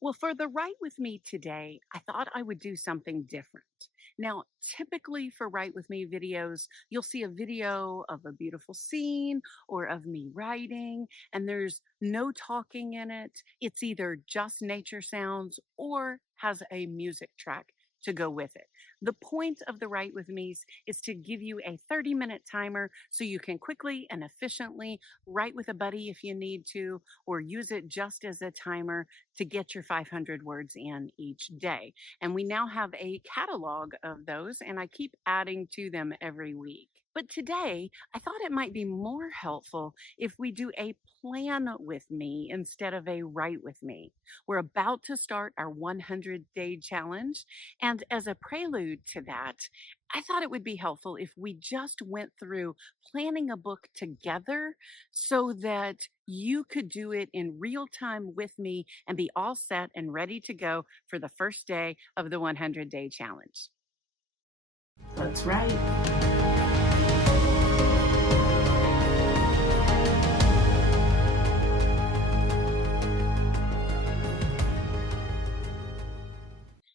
Well, for the Write With Me today, I thought I would do something different. Now, typically for Write With Me videos, you'll see a video of a beautiful scene or of me writing, and there's no talking in it. It's either just nature sounds or has a music track to go with it. The point of the Write With Me's is to give you a 30-minute timer so you can quickly and efficiently write with a buddy if you need to, or use it just as a timer to get your 500 words in each day. And we now have a catalog of those, and I keep adding to them every week. But today, I thought it might be more helpful if we do a plan with me instead of a write with me. We're about to start our 100-day challenge. And as a prelude to that, I thought it would be helpful if we just went through planning a book together so that you could do it in real time with me and be all set and ready to go for the first day of the 100-day challenge. That's right.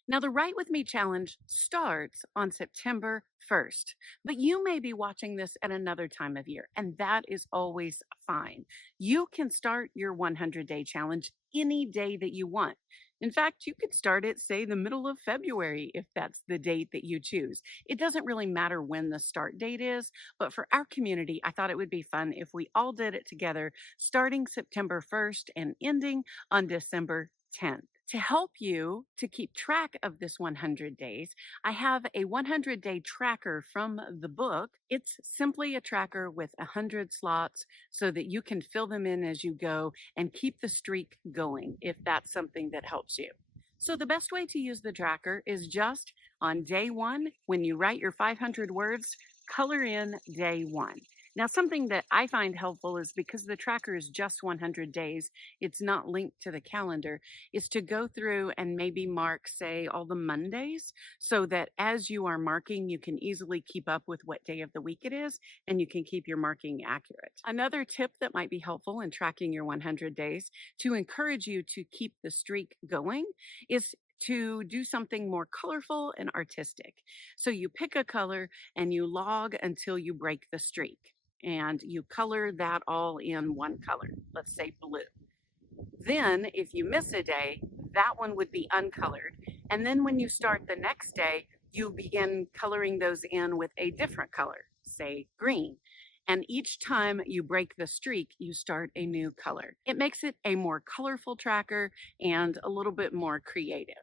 Now, the Write With Me challenge starts on September 1st, but you may be watching this at another time of year, and that is always fine. You can start your 100-day challenge any day that you want. In fact, you could start it, say, the middle of February if that's the date that you choose. It doesn't really matter when the start date is, but for our community, I thought it would be fun if we all did it together, starting September 1st and ending on December 10th. To help you to keep track of this 100 days, I have a 100-day tracker from the book. It's simply a tracker with 100 slots so that you can fill them in as you go and keep the streak going if that's something that helps you. So the best way to use the tracker is just on day one, when you write your 500 words, color in day one. Now, something that I find helpful is because the tracker is just 100 days, it's not linked to the calendar, is to go through and maybe mark, say, all the Mondays so that as you are marking, you can easily keep up with what day of the week it is and you can keep your marking accurate. Another tip that might be helpful in tracking your 100 days to encourage you to keep the streak going is to do something more colorful and artistic. So you pick a color and you log until you break the streak. And you color that all in one color, let's say blue. Then, if you miss a day, that one would be uncolored. And then when you start the next day, you begin coloring those in with a different color, say green. And each time you break the streak, you start a new color. It makes it a more colorful tracker and a little bit more creative.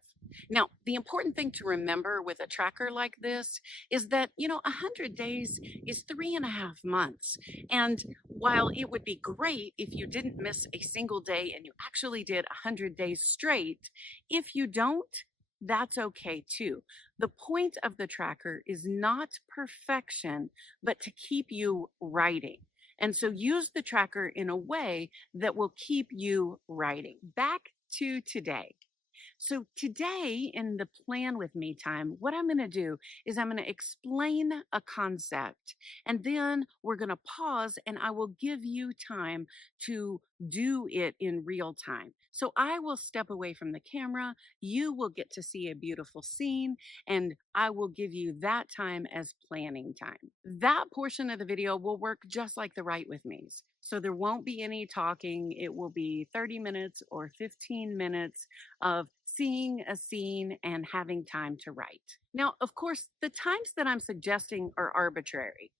Now, the important thing to remember with a tracker like this is that, 100 days is 3.5 months. And while it would be great if you didn't miss a single day and you actually did 100 days straight, if you don't, that's okay too. The point of the tracker is not perfection, but to keep you writing. And so use the tracker in a way that will keep you writing. Back to today. So today in the plan with me time, what I'm going to do is I'm going to explain a concept and then we're going to pause and I will give you time to do it in real time. So I will step away from the camera. You will get to see a beautiful scene and I will give you that time as planning time. That portion of the video will work just like the Write With Me's. So there won't be any talking. It will be 30 minutes or 15 minutes of seeing a scene and having time to write. Now, of course, the times that I'm suggesting are arbitrary.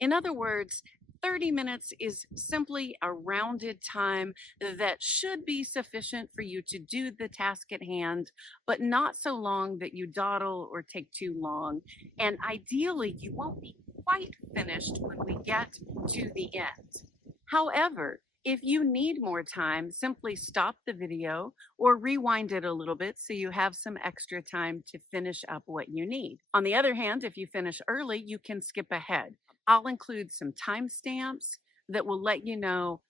In other words, 30 minutes is simply a rounded time that should be sufficient for you to do the task at hand, but not so long that you dawdle or take too long. And ideally, you won't be quite finished when we get to the end. However, if you need more time, simply stop the video or rewind it a little bit so you have some extra time to finish up what you need. On the other hand, if you finish early, you can skip ahead. I'll include some timestamps that will let you know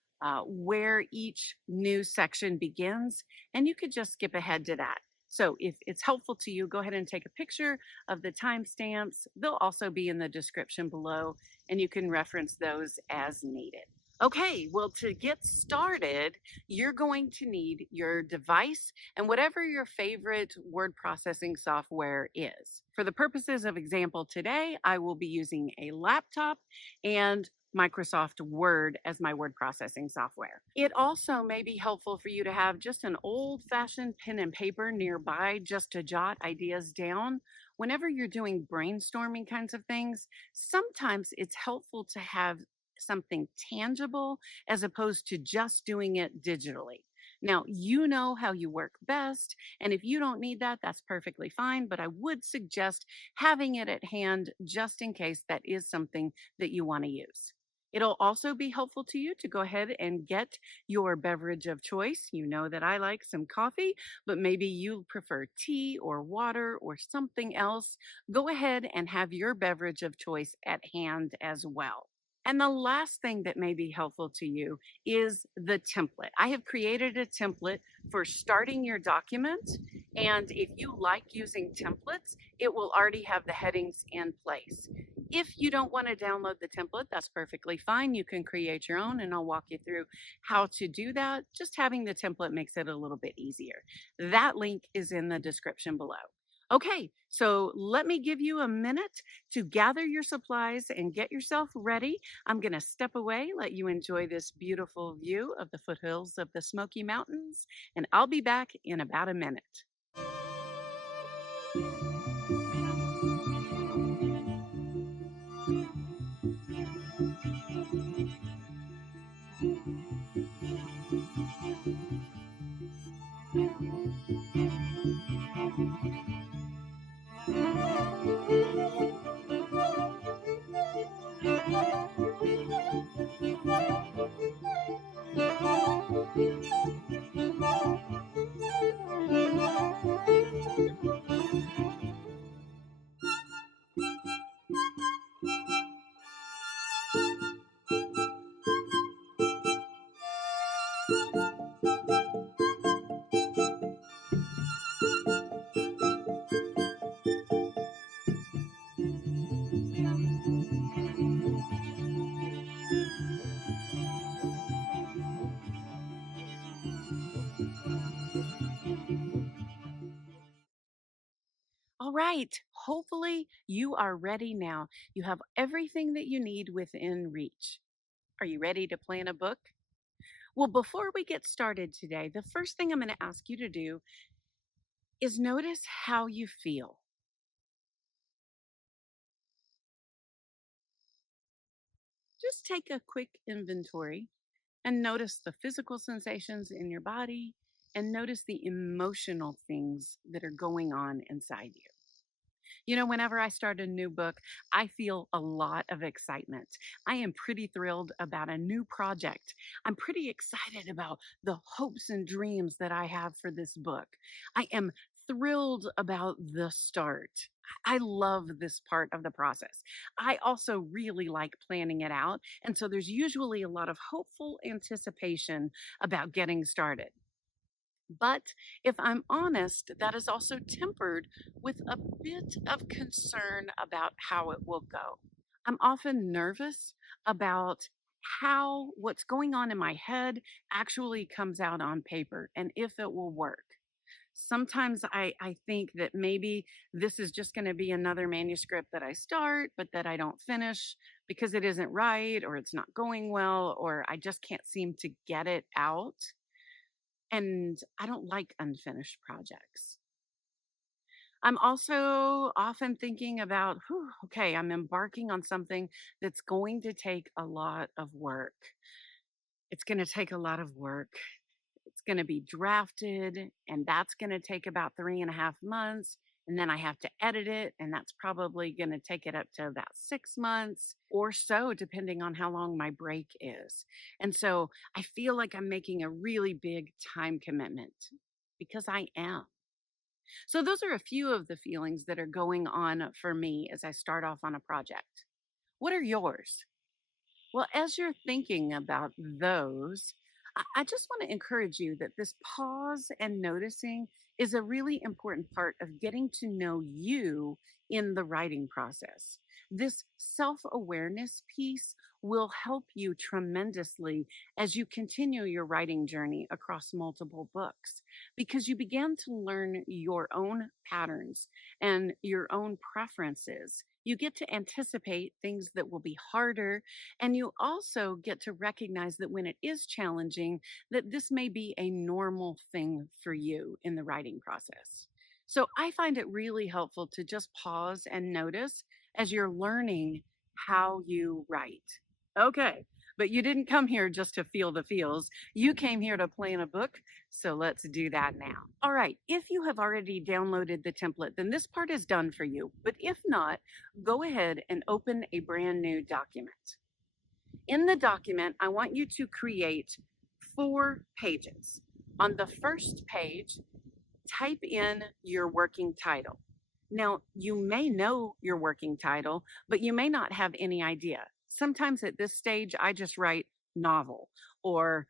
where each new section begins, and you could just skip ahead to that. So if it's helpful to you, go ahead and take a picture of the timestamps. They'll also be in the description below, and you can reference those as needed. Okay, well, to get started, you're going to need your device and whatever your favorite word processing software is. For the purposes of example today, I will be using a laptop and Microsoft Word as my word processing software. It also may be helpful for you to have just an old fashioned pen and paper nearby just to jot ideas down. Whenever you're doing brainstorming kinds of things, sometimes it's helpful to have something tangible as opposed to just doing it digitally. Now, you know how you work best, and if you don't need that, that's perfectly fine. But I would suggest having it at hand just in case that is something that you want to use. It'll also be helpful to you to go ahead and get your beverage of choice. You know that I like some coffee, but maybe you prefer tea or water or something else. Go ahead and have your beverage of choice at hand as well. And the last thing that may be helpful to you is the template. I have created a template for starting your document. And if you like using templates, it will already have the headings in place. If you don't want to download the template, that's perfectly fine. You can create your own, and I'll walk you through how to do that. Just having the template makes it a little bit easier. That link is in the description below. Okay, so let me give you a minute to gather your supplies and get yourself ready. I'm going to step away, let you enjoy this beautiful view of the foothills of the Smoky Mountains, and I'll be back in about a minute. All right, hopefully you are ready now. You have everything that you need within reach. Are you ready to plan a book? Well, before we get started today, the first thing I'm going to ask you to do is notice how you feel. Just take a quick inventory and notice the physical sensations in your body and notice the emotional things that are going on inside you. You know, whenever I start a new book, I feel a lot of excitement. I am pretty thrilled about a new project. I'm pretty excited about the hopes and dreams that I have for this book. I am thrilled about the start. I love this part of the process. I also really like planning it out. And so there's usually a lot of hopeful anticipation about getting started. But if I'm honest, that is also tempered with a bit of concern about how it will go. I'm often nervous about how what's going on in my head actually comes out on paper and if it will work. Sometimes I think that maybe this is just going to be another manuscript that I start, but that I don't finish because it isn't right or it's not going well or I just can't seem to get it out. And I don't like unfinished projects. I'm also often thinking about, whew, okay, I'm embarking on something that's going to take a lot of work. It's going to take a lot of work. It's going to be drafted, and that's going to take about 3.5 months. And then I have to edit it, and that's probably going to take it up to about 6 months or so, depending on how long my break is. And so I feel like I'm making a really big time commitment because I am. So, those are a few of the feelings that are going on for me as I start off on a project. What are yours? Well, as you're thinking about those, I just want to encourage you that this pause and noticing is a really important part of getting to know you in the writing process. This self awareness piece will help you tremendously as you continue your writing journey across multiple books because you begin to learn your own patterns and your own preferences. You get to anticipate things that will be harder, and you also get to recognize that when it is challenging, that this may be a normal thing for you in the writing process. So I find it really helpful to just pause and notice as you're learning how you write. Okay, but you didn't come here just to feel the feels. You came here to plan a book. So let's do that now. All right, if you have already downloaded the template, then this part is done for you. But if not, go ahead and open a brand new document. In the document, I want you to create 4 pages. On the first page, type in your working title. Now, you may know your working title, but you may not have any idea. Sometimes at this stage, I just write novel or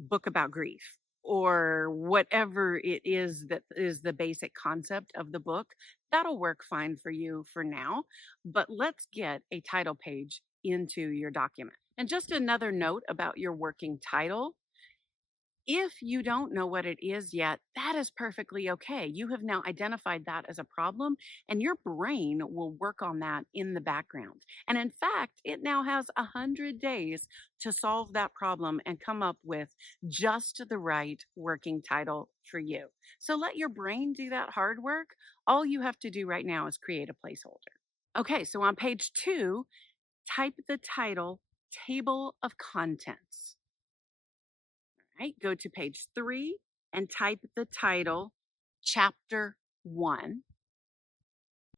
book about grief or whatever it is that is the basic concept of the book. That'll work fine for you for now, but let's get a title page into your document. And just another note about your working title. If you don't know what it is yet, that is perfectly okay. You have now identified that as a problem, and your brain will work on that in the background. And in fact, it now has 100 days to solve that problem and come up with just the right working title for you. So let your brain do that hard work. All you have to do right now is create a placeholder. Okay, so on page 2, type the title Table of Contents. Right, go to page 3 and type the title Chapter 1.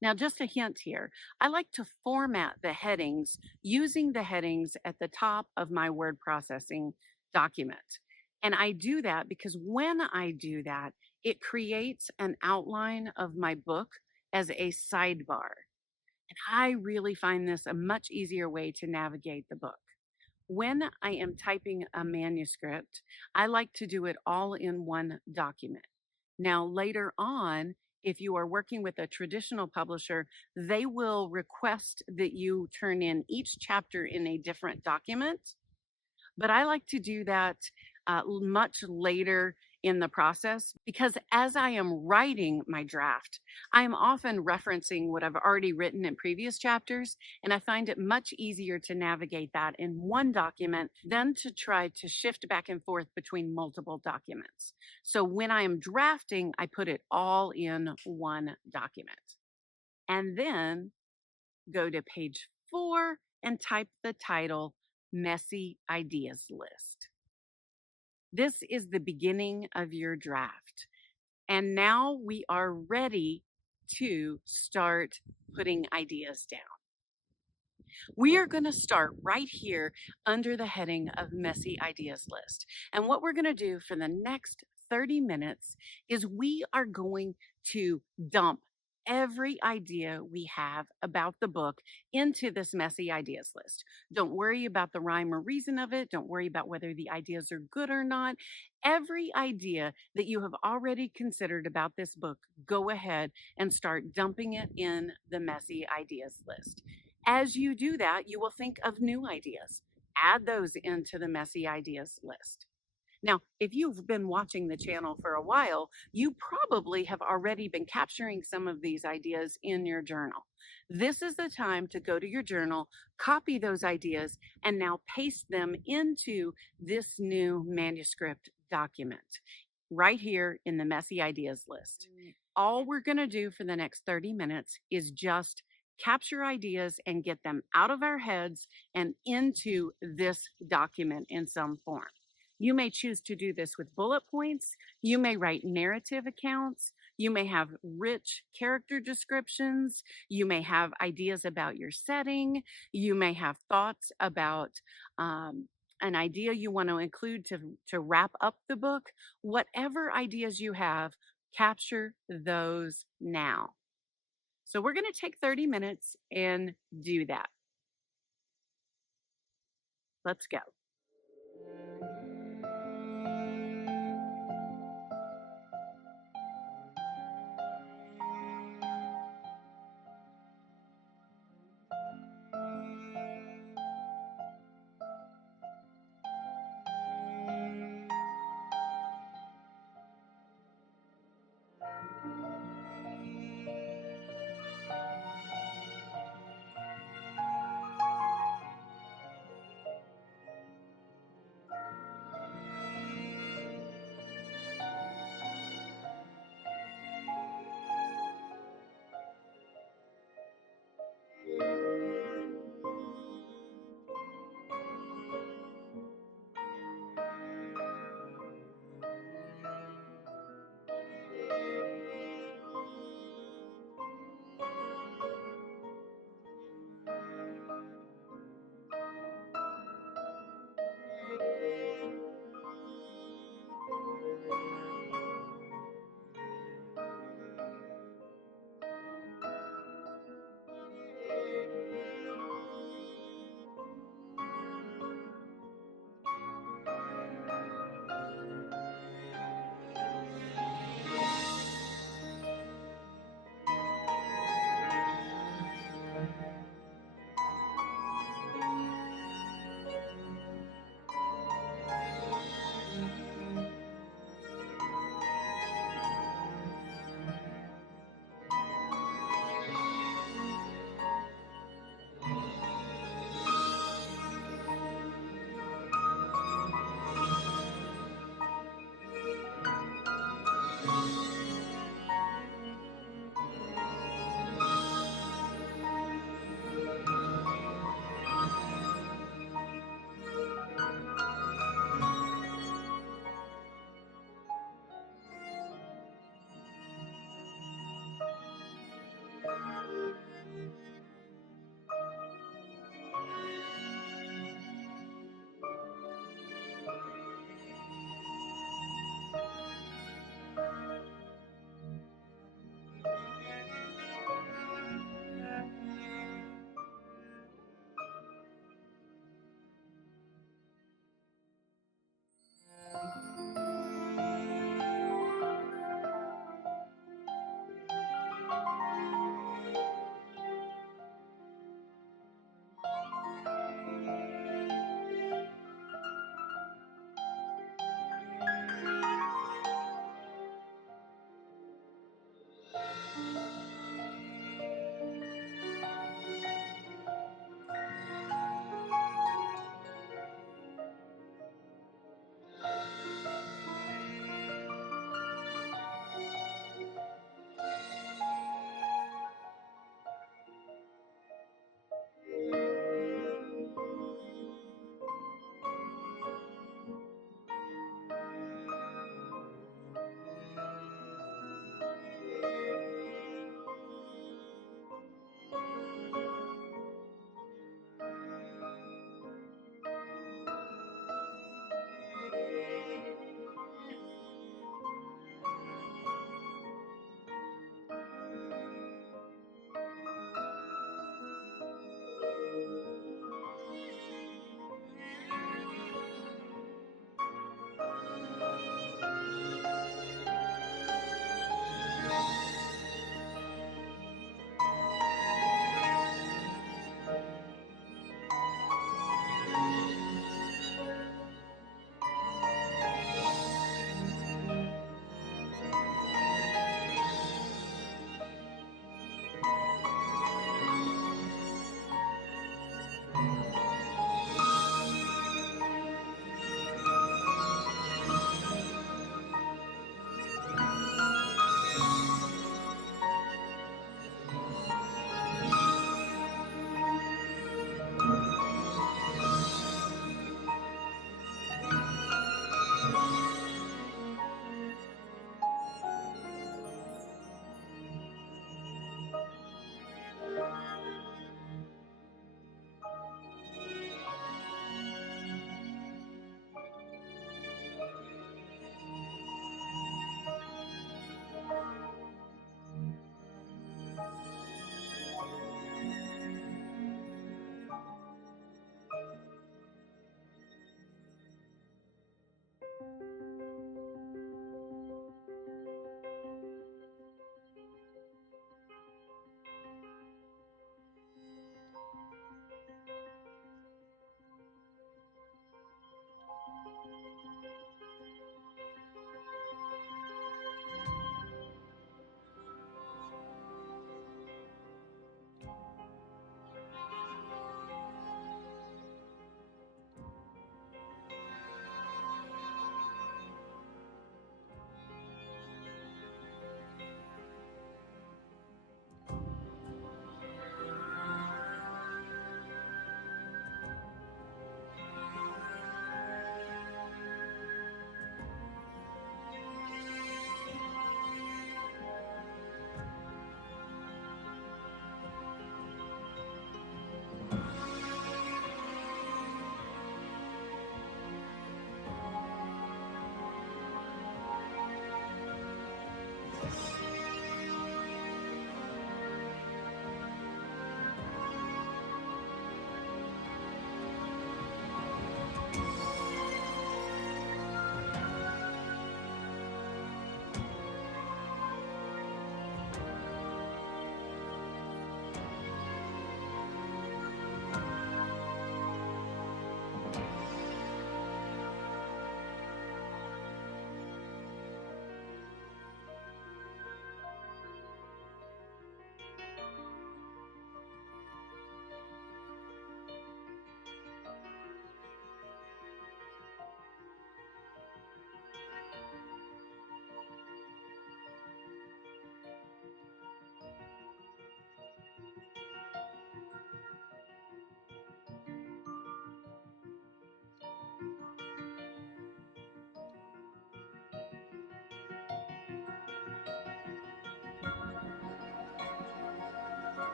Now, just a hint here, I like to format the headings using the headings at the top of my word processing document. And I do that because when I do that, it creates an outline of my book as a sidebar. And I really find this a much easier way to navigate the book. When I am typing a manuscript, I like to do it all in one document. Now, later on, if you are working with a traditional publisher, they will request that you turn in each chapter in a different document. But I like to do that much later in the process because as I am writing my draft, I am often referencing what I've already written in previous chapters, and I find it much easier to navigate that in one document than to try to shift back and forth between multiple documents. So when I am drafting, I put it all in one document. And then go to page 4 and type the title Messy Ideas List. This is the beginning of your draft. And now we are ready to start putting ideas down. We are going to start right here under the heading of Messy Ideas List. And what we're going to do for the next 30 minutes is we are going to dump every idea we have about the book into this Messy Ideas List. Don't worry about the rhyme or reason of it. Don't worry about whether the ideas are good or not. Every idea that you have already considered about this book, go ahead and start dumping it in the Messy Ideas List. As you do that, you will think of new ideas. Add those into the Messy Ideas list. Now, if you've been watching the channel for a while, you probably have already been capturing some of these ideas in your journal. This is the time to go to your journal, copy those ideas, and now paste them into this new manuscript document right here in the Messy Ideas list. All we're going to do for the next 30 minutes is just capture ideas and get them out of our heads and into this document in some form. You may choose to do this with bullet points. You may write narrative accounts. You may have rich character descriptions. You may have ideas about your setting. You may have thoughts about an idea you want to include to wrap up the book. Whatever ideas you have, capture those now. So we're going to take 30 minutes and do that. Let's go.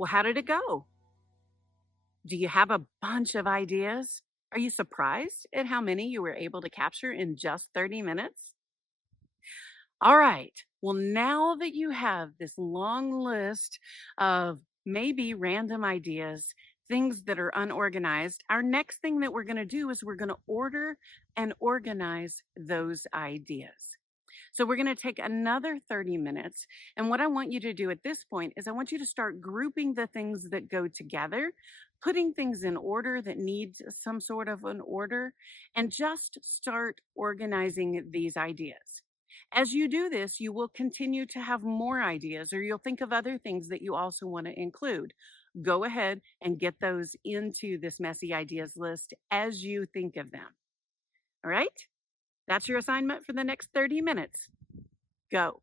Well, how did it go? Do you have a bunch of ideas? Are you surprised at how many you were able to capture in just 30 minutes? All right. Well, now that you have this long list of maybe random ideas, things that are unorganized, our next thing that we're going to do is we're going to order and organize those ideas. So we're going to take another 30 minutes. And what I want you to do at this point is I want you to start grouping the things that go together, putting things in order that needs some sort of an order, and just start organizing these ideas. As you do this, you will continue to have more ideas, or you'll think of other things that you also want to include. Go ahead and get those into this messy ideas list as you think of them. All right? That's your assignment for the next 30 minutes. Go.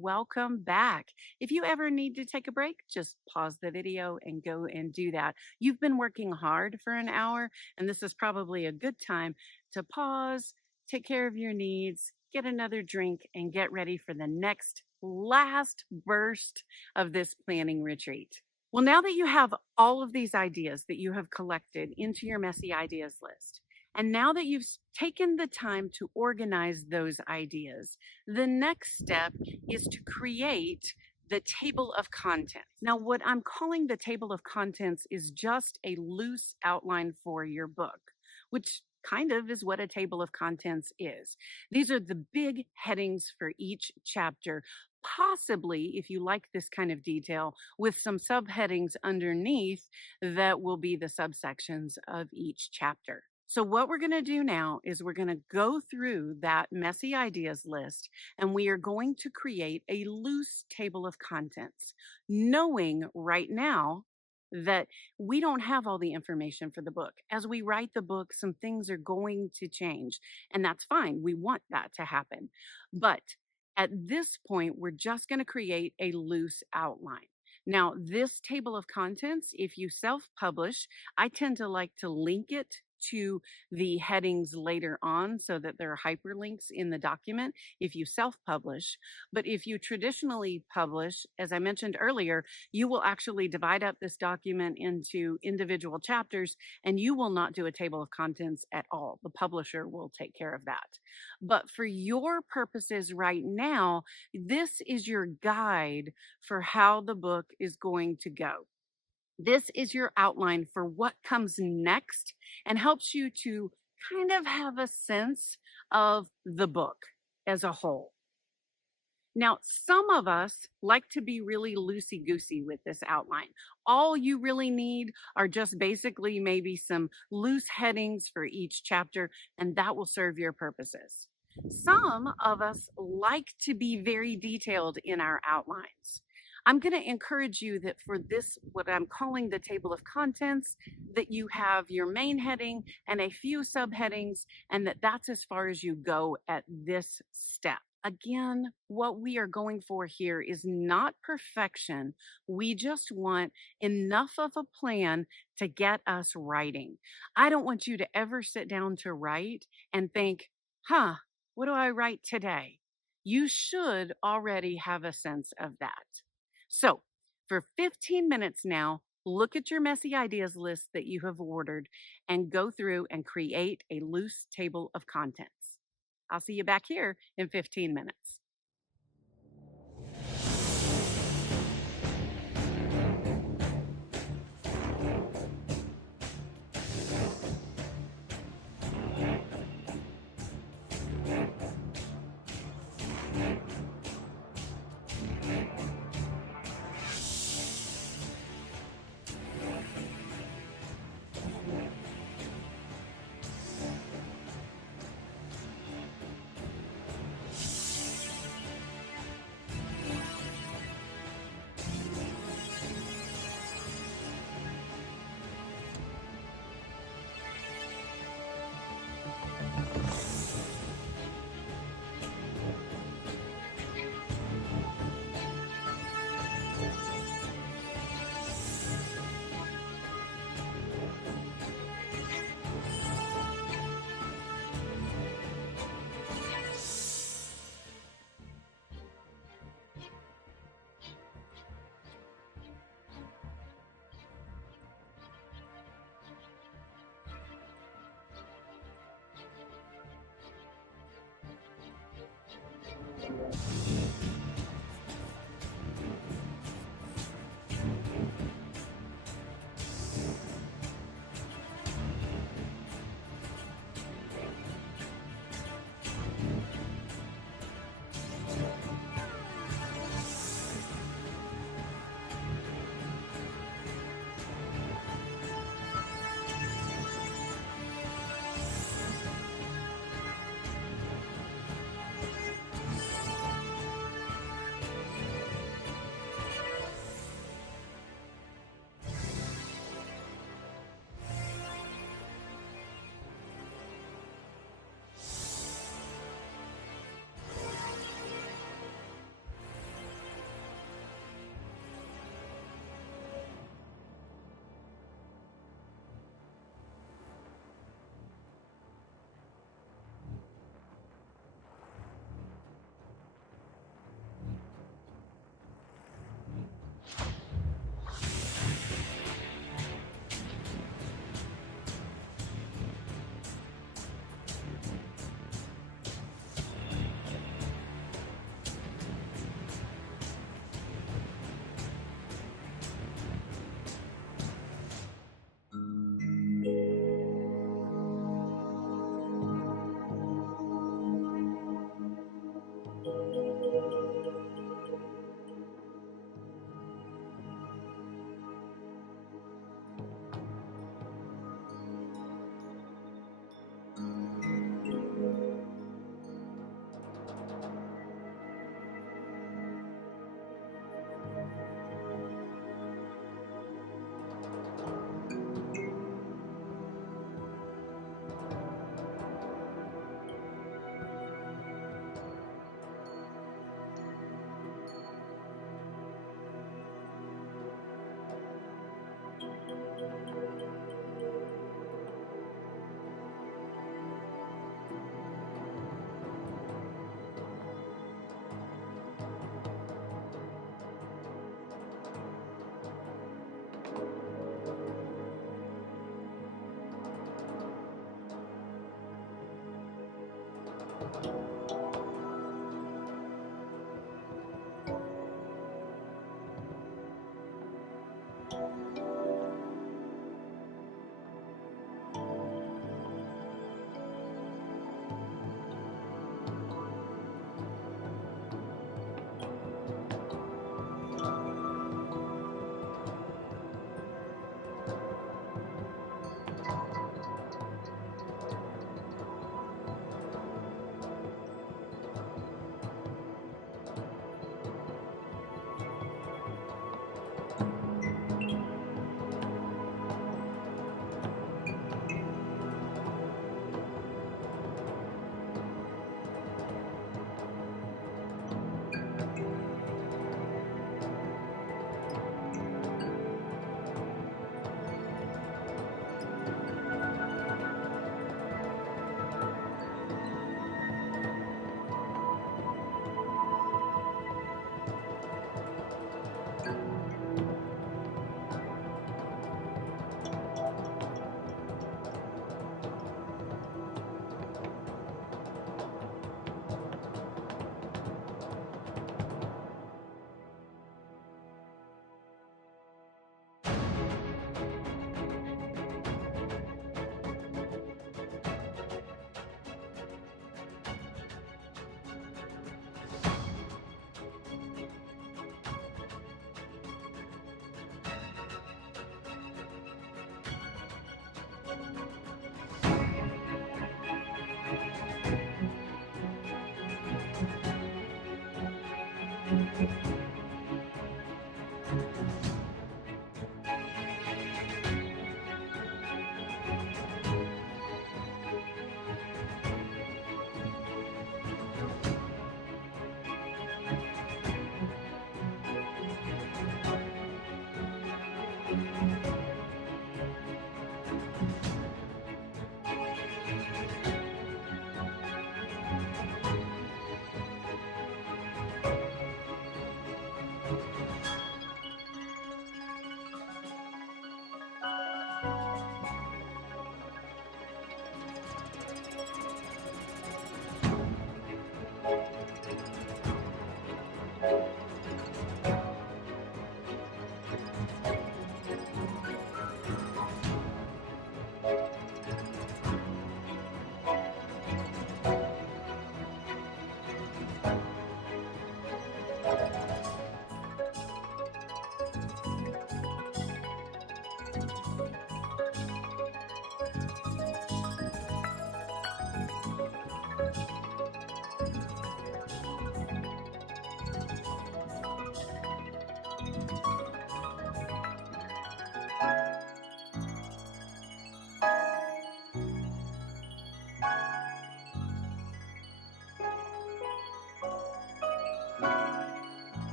welcome back. If you ever need to take a break, just pause the video and go and do that. You've been working hard for an hour, and this is probably a good time to pause, take care of your needs, get another drink, and get ready for the next last burst of this planning retreat. Well, now that you have all of these ideas that you have collected into your messy ideas list, and now that you've taken the time to organize those ideas, the next step is to create the table of contents. Now, what I'm calling the table of contents is just a loose outline for your book, which kind of is what a table of contents is. These are the big headings for each chapter, possibly, if you like this kind of detail, with some subheadings underneath that will be the subsections of each chapter. So what we're going to do now is we're going to go through that messy ideas list, and we are going to create a loose table of contents, knowing right now that we don't have all the information for the book. As we write the book, some things are going to change, and that's fine. We want that to happen. But at this point, we're just going to create a loose outline. Now, this table of contents, if you self-publish, I tend to like to link it to the headings later on so that there are hyperlinks in the document if you self-publish. But if you traditionally publish, as I mentioned earlier, you will actually divide up this document into individual chapters, and you will not do a table of contents at all. The publisher will take care of that. But for your purposes right now, this is your guide for how the book is going to go. This is your outline for what comes next and helps you to kind of have a sense of the book as a whole. Now, some of us like to be really loosey-goosey with this outline. All you really need are just basically maybe some loose headings for each chapter, and that will serve your purposes. Some of us like to be very detailed in our outlines. I'm going to encourage you that for this, what I'm calling the table of contents, that you have your main heading and a few subheadings, and that's as far as you go at this step. Again, what we are going for here is not perfection. We just want enough of a plan to get us writing. I don't want you to ever sit down to write and think, what do I write today? You should already have a sense of that. So for 15 minutes now, look at your messy ideas list that you have ordered and go through and create a loose table of contents. I'll see you back here in 15 minutes.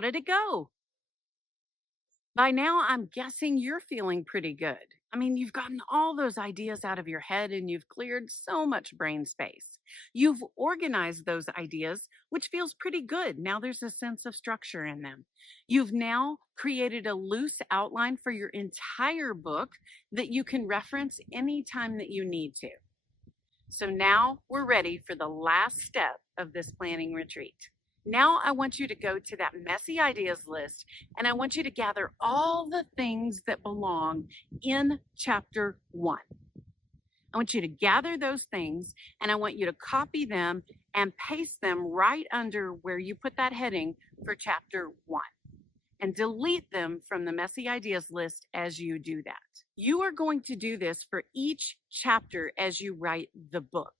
How did it go? By now, I'm guessing you're feeling pretty good. I mean, you've gotten all those ideas out of your head and you've cleared so much brain space. You've organized those ideas, which feels pretty good. Now there's a sense of structure in them. You've now created a loose outline for your entire book that you can reference anytime that you need to. So now we're ready for the last step of this planning retreat. Now I want you to go to that messy ideas list and I want you to gather all the things that belong in chapter 1. I want you to gather those things and I want you to copy them and paste them right under where you put that heading for chapter 1. and delete them from the messy ideas list as you do that. You are going to do this for each chapter as you write the book.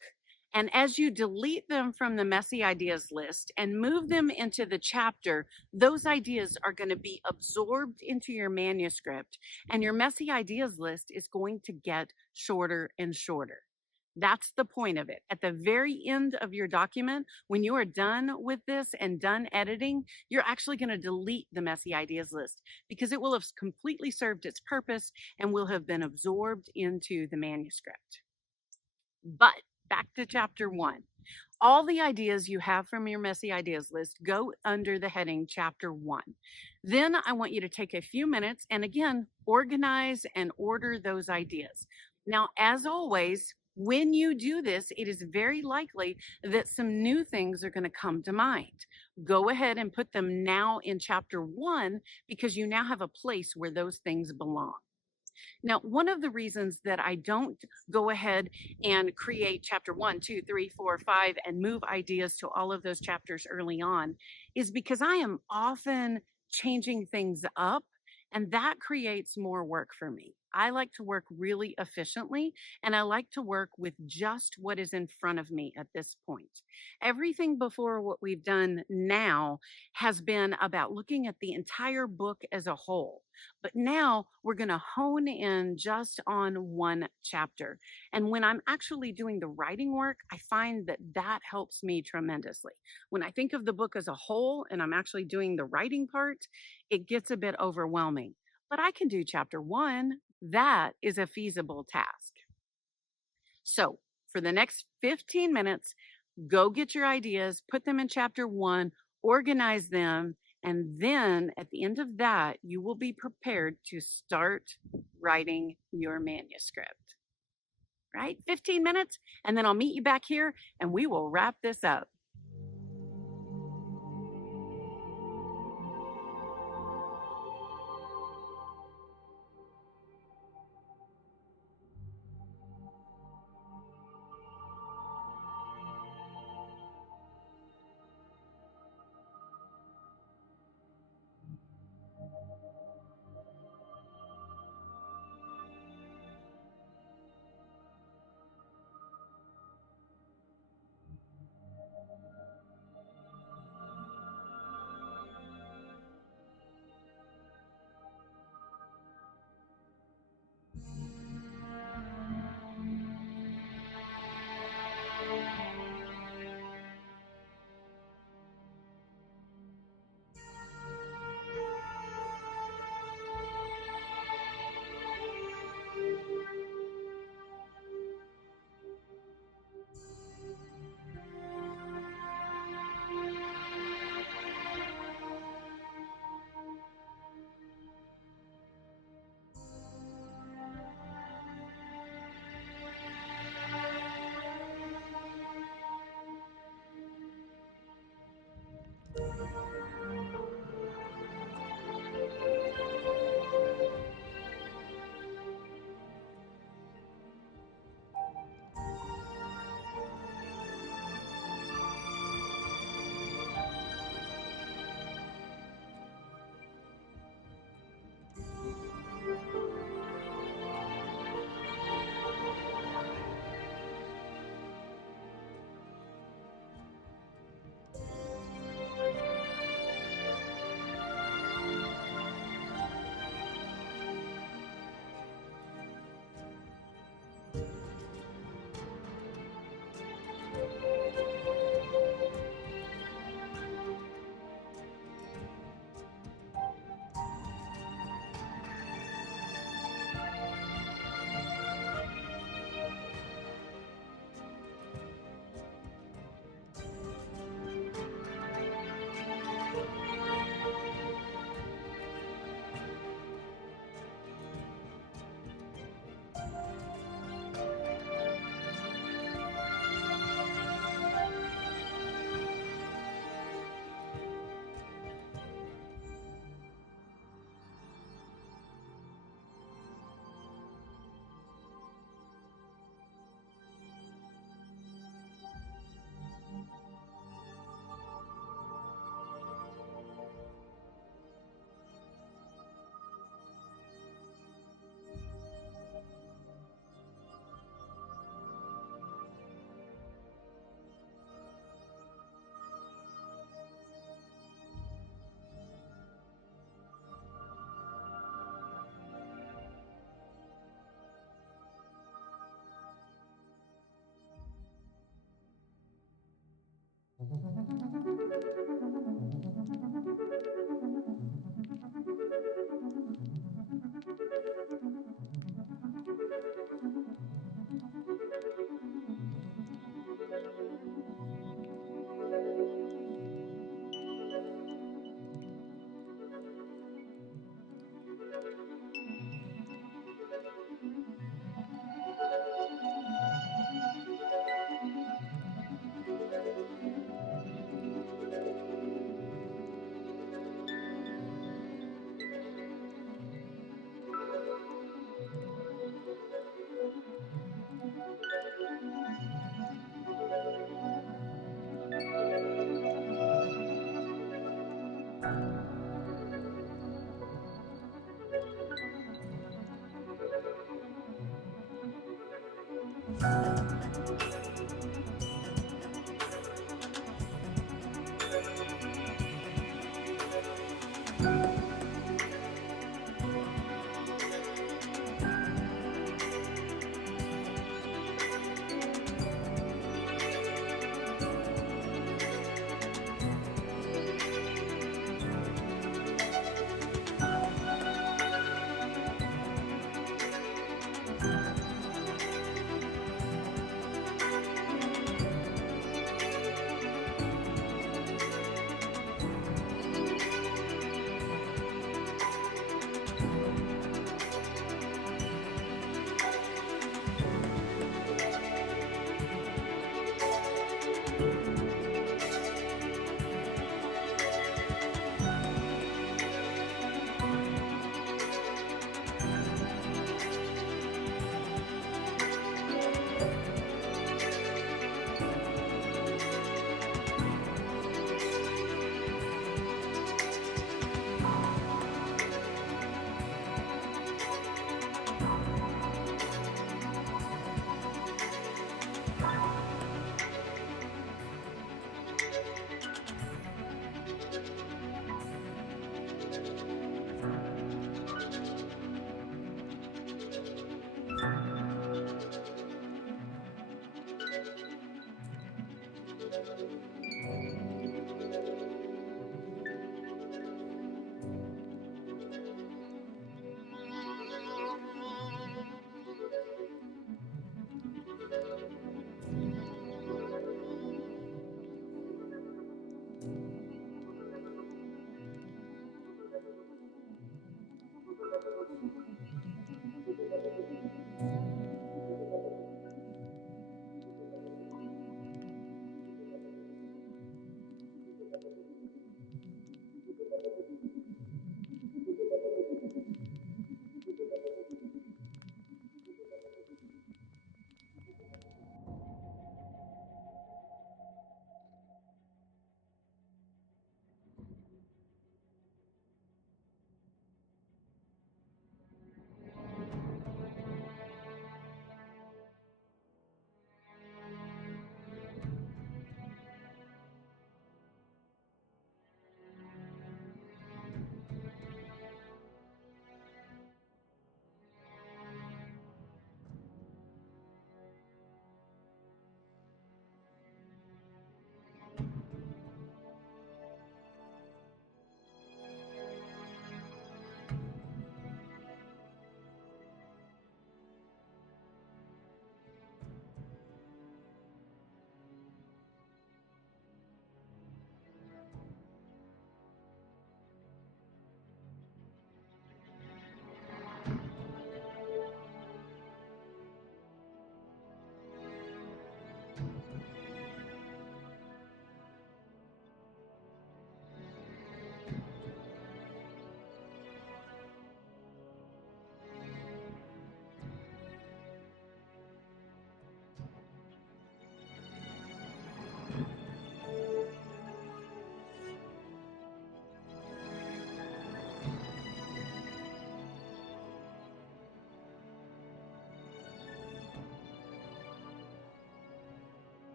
And as you delete them from the messy ideas list and move them into the chapter, those ideas are going to be absorbed into your manuscript, and your messy ideas list is going to get shorter and shorter. That's the point of it. At the very end of your document, when you are done with this and done editing, you're actually going to delete the messy ideas list because it will have completely served its purpose and will have been absorbed into the manuscript. But back to chapter 1. All the ideas you have from your messy ideas list go under the heading chapter 1. Then I want you to take a few minutes and again, organize and order those ideas. Now, as always, when you do this, it is very likely that some new things are going to come to mind. Go ahead and put them now in chapter 1 because you now have a place where those things belong. Now, one of the reasons that I don't go ahead and create chapter 1, 2, 3, 4, 5 and move ideas to all of those chapters early on is because I am often changing things up, and that creates more work for me. I like to work really efficiently, and I like to work with just what is in front of me at this point. Everything before what we've done now has been about looking at the entire book as a whole. But now we're going to hone in just on one chapter. And when I'm actually doing the writing work, I find that that helps me tremendously. When I think of the book as a whole and I'm actually doing the writing part, it gets a bit overwhelming. But I can do chapter 1. That is a feasible task. So for the next 15 minutes, go get your ideas, put them in chapter 1, organize them, and then at the end of that, you will be prepared to start writing your manuscript. Right? 15 minutes, and then I'll meet you back here and we will wrap this up.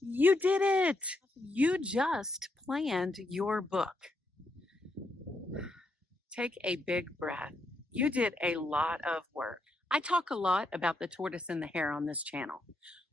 You did it. You just planned your book. Take a big breath. You did a lot of work. I talk a lot about the tortoise and the hare on this channel.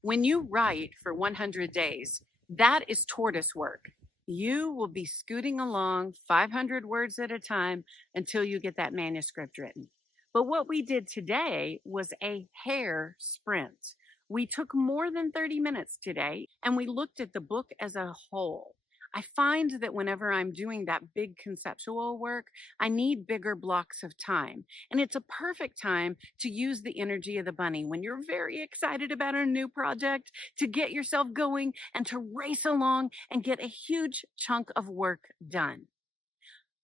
When you write for 100 days, that is tortoise work. You will be scooting along 500 words at a time until you get that manuscript written. But what we did today was a hare sprint. We took more than 30 minutes today and we looked at the book as a whole. I find that whenever I'm doing that big conceptual work, I need bigger blocks of time. And it's a perfect time to use the energy of the bunny when you're very excited about a new project to get yourself going and to race along and get a huge chunk of work done.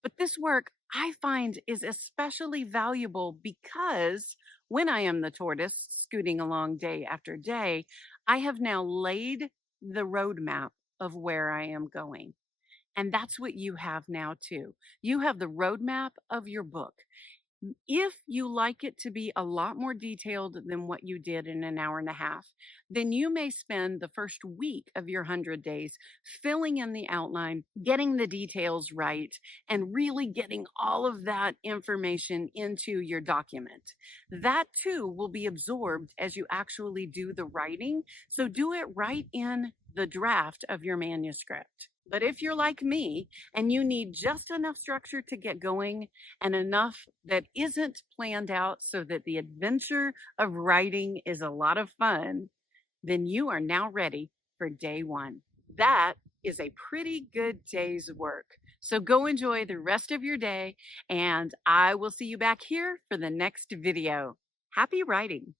But this work I find is especially valuable because when I am the tortoise scooting along day after day, I have now laid the roadmap of where I am going. And that's what you have now, too. You have the roadmap of your book. If you like it to be a lot more detailed than what you did in an hour and a half, then you may spend the first week of your 100 days filling in the outline, getting the details right, and really getting all of that information into your document. That too will be absorbed as you actually do the writing. So do it right in the draft of your manuscript. But if you're like me and you need just enough structure to get going and enough that isn't planned out so that the adventure of writing is a lot of fun, then you are now ready for day one. That is a pretty good day's work. So go enjoy the rest of your day, and I will see you back here for the next video. Happy writing.